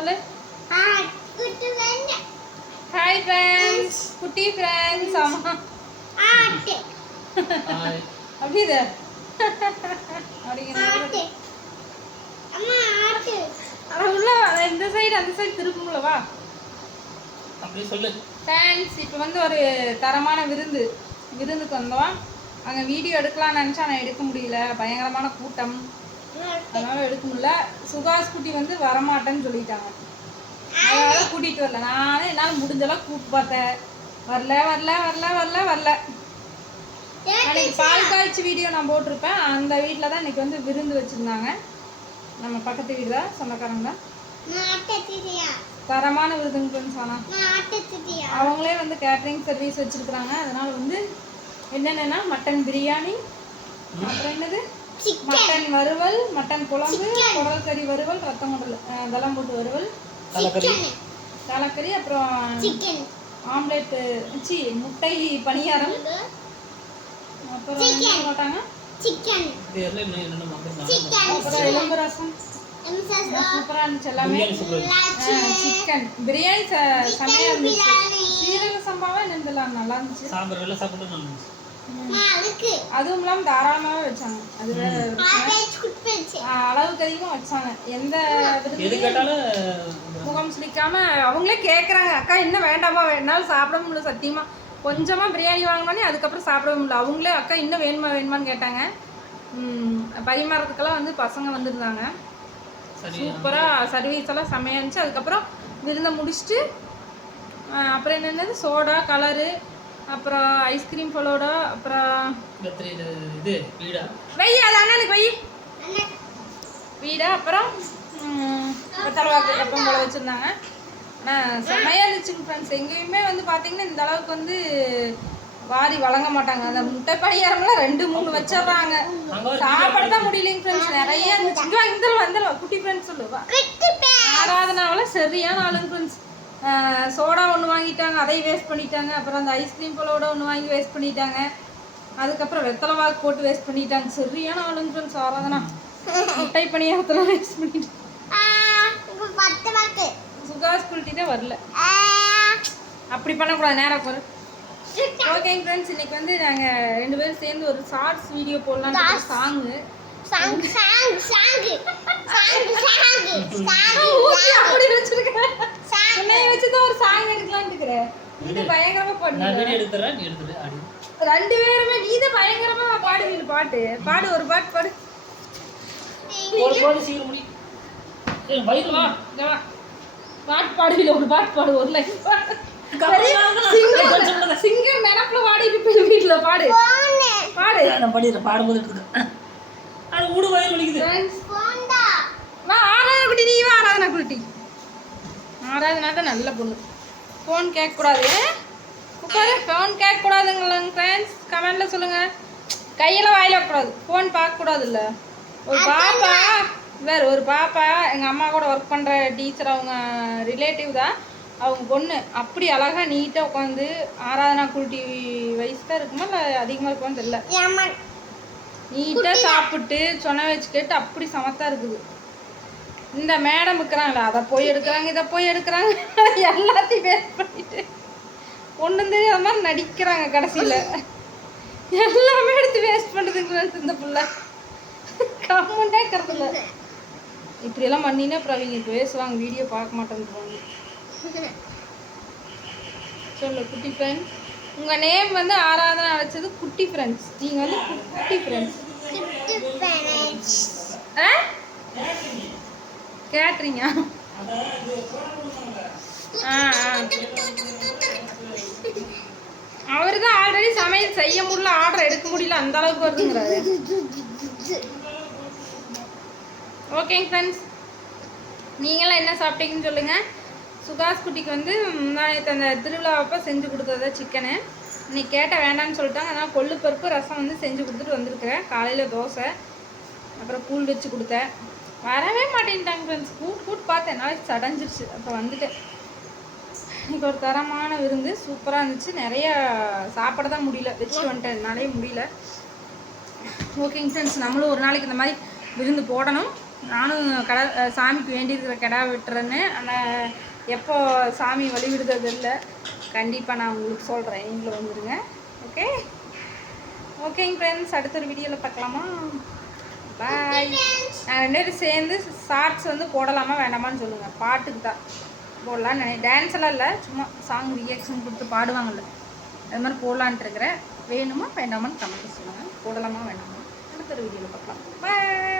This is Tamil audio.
சொல்லு. ஹாய் ஃப்ரெண்ட்ஸ், குட்டி ஃப்ரெண்ட்ஸ். ஆமா அப்படிதே அப்படிங்கிறது. உள்ள இந்த சைடு அந்த சைடு திருப்புங்கள வா அப்படி சொல்லு. ஃப்ரெண்ட்ஸ், இப்போ வந்து ஒரு தரமான விருந்துக்கு வந்தோம். அங்கே வீடியோ எடுக்கலாம்னு நினச்சா நான் எடுக்க முடியல, பயங்கரமான கூட்டம், அதனால் எடுக்க முடியல. சுகாஸ் குட்டி வந்து வரமாட்டேன்னு சொல்லிட்டாங்க, அதனால கூட்டிகிட்டு வரல. நானே என்னால் முடிஞ்சளவு கூப்பிட்டு பார்த்தேன், வரல வரல வரல வரல வரல. அன்றைக்கி பால் காய்ச்சி வீடியோ நான் போட்டிருப்பேன். அந்த வீட்டில் தான் இன்றைக்கி வந்து விருந்து வச்சுருந்தாங்க. நம்ம பக்கத்து வீடு தான், சொந்தக்காரங்க தான். தரமான விருதுங்க ஃப்ரெண்ட்ஸ். ஆனால் அவங்களே வந்து கேட்ரிங் சர்வீஸ் வச்சுருக்குறாங்க. அதனால் வந்து என்னென்னா மட்டன் பிரியாணி, அப்புறம் என்னது மட்டன் வறுவல், மட்டன் குழம்பு, குடல் கறி வறுவல், ரத்தம் குடல் இதெல்லாம் போட்டு வறுவல், தலைக்கறி, அப்புறம் ஆம்லேட்டு, முட்டை பணியாரம், அப்புறம் என்ன போட்டாங்க, அப்புறம் எலும்பு ரசம், சூப்பராக இருந்துச்சு எல்லாமே. சிக்கன் பிரியாணி செமையாக இருந்துச்சு. சீரக சம்பாவே நின்றுலாம் நல்லா இருந்துச்சு. அதுவும் இல்லாமல் தாராளமாகவே வச்சாங்க. அது அளவுக்கு அதிகமாக வச்சாங்க. எந்த முகம் சுளிக்காம அவங்களே கேட்குறாங்க, அக்கா இன்னும் வேண்டாமா, வேணாலும் சாப்பிட முடியல சத்தியமாக. கொஞ்சமாக பிரியாணி வாங்கினோன்னே அதுக்கப்புறம் சாப்பிட முடியல. அவங்களே அக்கா இன்னும் வேணுமான்னு கேட்டாங்க. பரிமாறத்துக்கெல்லாம் வந்து பசங்க வந்துருந்தாங்க. சூப்பராக சர்வீஸ் எல்லாம் செம்மையாக இருந்துச்சு. அதுக்கப்புறம் விருந்தை முடிச்சுட்டு அப்புறம் என்னென்னது சோடா கலரு, அப்புறம் ஐஸ்கிரீம் ஃபலோடா, அப்புறம் வெய் அது அண்ணனுக்கு வெய் வீடா, அப்புறம் தலைவாக்கு எப்பவும் போல வச்சுருந்தாங்க. ஆனால் செம்மையாக இருந்துச்சுங்க ஃப்ரெண்ட்ஸ். எங்கேயுமே வந்து பார்த்தீங்கன்னா இந்த அளவுக்கு வந்து வாரி வழங்க மாட்டாங்க. அந்த முட்டை பணியாரம்லாம் 2-3 வச்சிடுறாங்க, சாப்பிட தான் முடியலைங்க ஃப்ரெண்ட்ஸ். நிறைய இருந்துச்சு. இந்த குட்டி ஃப்ரெண்ட்ஸ் சொல்லுவா ஆராதனாவில் சரியான ஆளுங்க ஃப்ரெண்ட்ஸ். சோடா ஒன்று வாங்கிட்டாங்க, அதையும் வேஸ்ட் பண்ணிட்டாங்க. அப்புறம் அந்த ஐஸ்கிரீம் பழோட ஒன்று வாங்கி வேஸ்ட் பண்ணிட்டாங்க. அதுக்கப்புறம் வெத்தலை வாக்கு போட்டு வேஸ்ட் பண்ணிட்டாங்க. சரியான ஆளுங்க ஃப்ரெண்ட்ஸ் ஆராதனா. முட்டை பணியாரத்தில் வேஸ்ட் பண்ணிட்டாங்க. சுகாஸ் குல்ட்டி வரல, அப்படி பண்ணக்கூடாது, நேரம் போகிற. ஓகேங்க ஃப்ரெண்ட்ஸ், இன்னைக்கு வந்து நாங்கள் 2 பேரும் சேர்ந்து ஒரு ஷார்ட்ஸ் வீடியோ போடலான்னு சாங்கு அப்படி வச்சிருக்கேன். உன்னை வச்சுதான் ஒரு சாங் எடுக்கலான்னு இருக்கிறேன். நீ பயங்கரமா பாடுவீங்க, 2 பேருமே. நீ தான் பயங்கரமா பாடுவீங்க. பாடு ஒரு பாட்டு பாடு. பாட்டு பாடுவீங்க, ஒரு பாட்டு பாடு, ஒரு லைன் பாடு. சிங்கர் நினப்புல பாடிட்டு வீட்டுல பாடு பாடு. நான் படிக்கிறேன், பாடும்போது எடுத்துக்க. அது ஊடு வயல் வலிக்குது. ஆராதனா குட்டி, நீ ஆராதனா குட்டி. ஆராதனா தான் நல்ல பொண்ணு. ஃபோன் கேட்கக்கூடாது, உட்காரு. ஃபோன் கேட்கக்கூடாதுங்களங்க ஃப்ரெண்ட்ஸ், கமெண்டில் சொல்லுங்கள். கையில் வாயில் வைக்கக்கூடாது, ஃபோன் பார்க்கக்கூடாது. இல்லை ஒரு பாப்பா எங்கள் அம்மா கூட ஒர்க் பண்ணுற டீச்சர், அவங்க ரிலேட்டிவ் தான், அவங்க பொண்ணு அப்படி அழகாக நீட்டாக உட்காந்து ஆராதனா குல்ட்டி வயசு தான் இருக்குமா இல்லை அதிகமாக இருக்குமான்னு தெரியல, நீட்டாக சாப்பிட்டு சொன்ன வச்சு கேட்டு அப்படி சமத்தாக இருக்குது. இந்த மேடம் இருக்கிறாங்களா, அதை போய் எடுக்கிறாங்க, இதை போய் எடுக்கிறாங்க, எல்லாத்தையும் வேஸ்ட் பண்ணிட்டு ஒன்றும் தெரியாத மாதிரி நடிக்கிறாங்க. கடைசியில் எல்லாமே எடுத்து வேஸ்ட் பண்ணுதுங்க இந்த பிள்ளை. கம்முன்னே இருக்கிறதில்ல. இப்படியெல்லாம் பண்ணினா அப்புறம் அவங்க பேசுவாங்க, வீடியோ பார்க்க மாட்டேன்னு. சொல்லு குட்டி ஃப்ரெண்ட்ஸ். உங்கள் நேம் வந்து ஆராதனா வச்சது குட்டி ஃப்ரெண்ட்ஸ். நீங்கள் வந்து குட்டி ஃப்ரெண்ட்ஸ். கேட்ரிங்கா? அவரு தான் ஆல்ரெடி சமையல் செய்ய முடியல, ஆர்டர் எடுக்க முடியல, அந்த அளவுக்கு வருதுங்கிறாரு. ஓகேங்க ஃப்ரெண்ட்ஸ், நீங்களாம் என்ன சாப்பிட்டீங்கன்னு சொல்லுங்கள். சுகாஸ் குட்டிக்கு வந்து நான் அந்த திருவிழாவப்போ செஞ்சு கொடுத்தது சிக்கனு. இன்னைக்கு கேட்டால் வேண்டான்னு சொல்லிட்டாங்க. அதனால் கொள்ளு பருப்பு ரசம் வந்து செஞ்சு கொடுத்துட்டு வந்திருக்கிறேன். காலையில் தோசை, அப்புறம் கூழ் வச்சு கொடுத்தேன். வரவே மாட்டேன்ட்டாங்க ஃப்ரெண்ட்ஸ். கூட்டு பார்த்தேன், என்னால் சடைஞ்சிருச்சு. அப்போ வந்துட்டேன். இன்றைக்கி ஒரு தரமான விருந்து சூப்பராக இருந்துச்சு. நிறையா சாப்பிட தான் முடியல, வச்சு வந்துட்டேன், என்னாலே முடியல. ஓகேங்க ஃப்ரெண்ட்ஸ், நம்மளும் ஒரு நாளைக்கு இந்த மாதிரி விருந்து போடணும். நானும் சாமிக்கு வேண்டியிருக்கிற கிடா விட்டுறேன்னு. ஆனால் எப்போ சாமி வழிவிடுறது இல்லை. கண்டிப்பாக நான் உங்களுக்கு சொல்கிறேன், நீங்களும் வந்துடுங்க. ஓகே ஓகேங்க ஃப்ரெண்ட்ஸ், அடுத்த ஒரு வீடியோவில் பார்க்கலாமா? பாய். நான் 2 பேரும் சேர்ந்து ஷார்ட்ஸ் வந்து போடலாமா வேண்டாமான்னு சொல்லுங்கள். பாட்டுக்கு தான் போடலான்னு டான்ஸ் எல்லாம் இல்லை, சும்மா சாங் ரியாக்ஷன் கொடுத்து பாடுவாங்கள்ல, அது மாதிரி போடலான்ட்டு இருக்கிறேன். வேணுமா வேண்டாமான்னு கமெண்ட் சொல்லுங்கள். போடலாமா வேண்டாமா அடுத்த ஒரு வீடியோவில் பார்க்கலாம். பாய்.